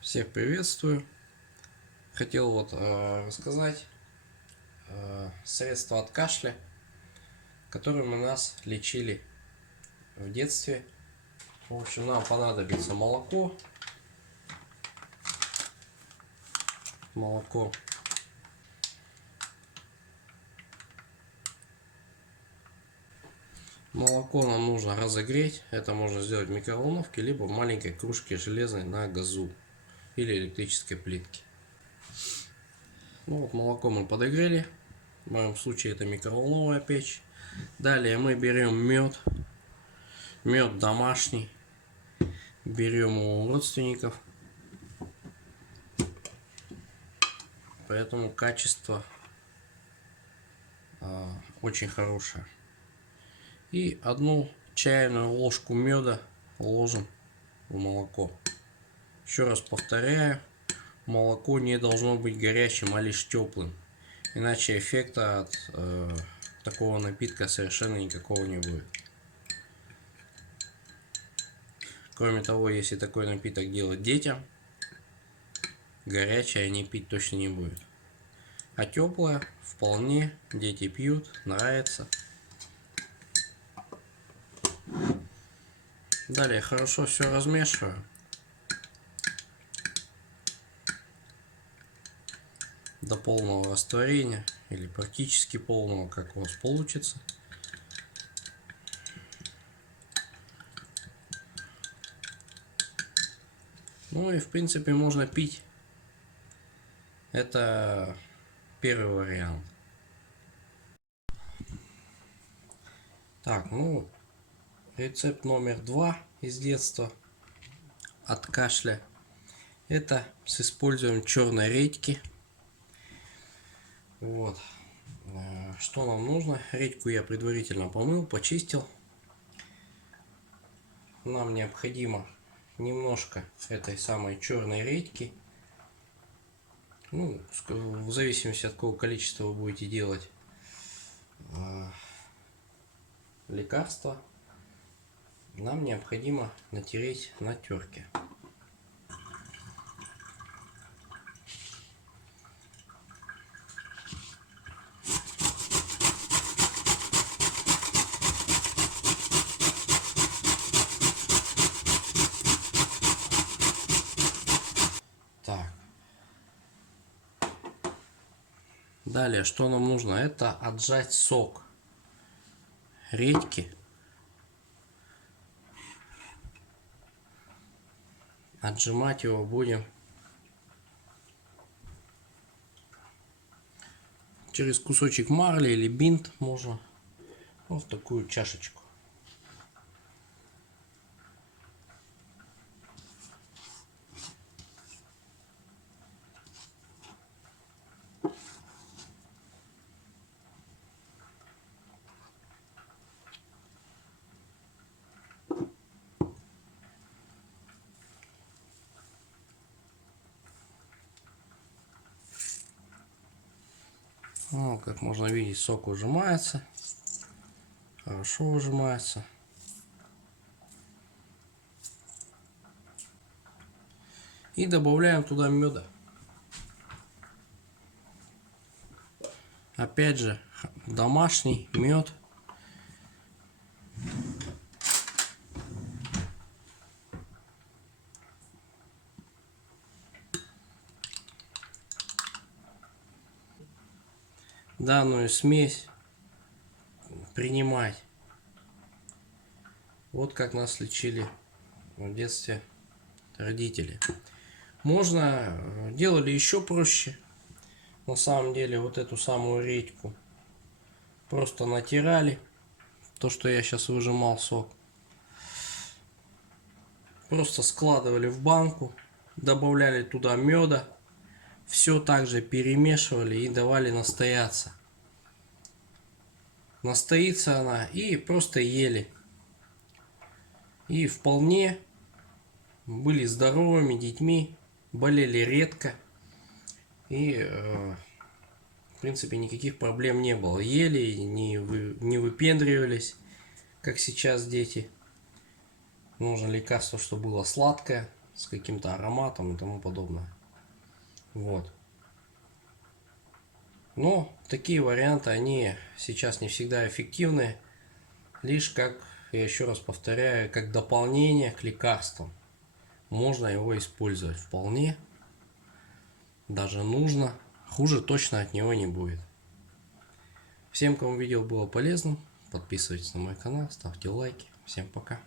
Всех приветствую. Хотел рассказать средства от кашля, которыми нас лечили в детстве. В общем, нам понадобится молоко. Молоко нам нужно разогреть. Это можно сделать в микроволновке, либо в маленькой кружке железной на газу или электрической плитке. Ну вот, молоко мы подогрели. В моем случае это микроволновая печь. Далее мы берем мед. Мед домашний. Берем его у родственников. Поэтому качество очень хорошее. И 1 чайную ложку меда ложим в молоко. Еще раз повторяю, молоко не должно быть горячим, а лишь теплым. Иначе эффекта от такого напитка совершенно никакого не будет. Кроме того, если такой напиток делать детям, горячее они пить точно не будут. А теплое вполне дети пьют, нравится. Далее хорошо все размешиваю. До полного растворения или практически полного, как у вас получится. Ну и в принципе можно пить. Это первый вариант. Так, ну рецепт номер 2 из детства от кашля. Это с использованием черной редьки. Вот. Что нам нужно? Редьку я предварительно помыл, почистил. Нам необходимо немножко этой самой черной редьки. Ну, в зависимости от какого количества вы будете делать лекарства, нам необходимо натереть на терке. Так. Далее, что нам нужно? Это отжать сок редьки. Отжимать его будем через кусочек марли или бинт, можно вот в такую чашечку. Ну, как можно видеть, сок ужимается, хорошо ужимается. И добавляем туда меда. Опять же, домашний мед. Данную смесь принимать. Вот как нас лечили в детстве родители. Можно делали еще проще. На самом деле вот эту самую редьку просто натирали. То, что я сейчас выжимал сок. Просто складывали в банку. Добавляли туда меда. Все также перемешивали и давали настояться. Настоится она и просто ели. И вполне были здоровыми детьми. Болели редко. И в принципе никаких проблем не было. Ели, не выпендривались, как сейчас дети. Нужно лекарство, чтобы было сладкое, с каким-то ароматом и тому подобное. Вот. Но такие варианты, они сейчас не всегда эффективны. Лишь как, я еще раз повторяю, как дополнение к лекарствам. Можно его использовать вполне. Даже нужно. Хуже точно от него не будет. Всем, кому видео было полезным, подписывайтесь на мой канал, ставьте лайки. Всем пока.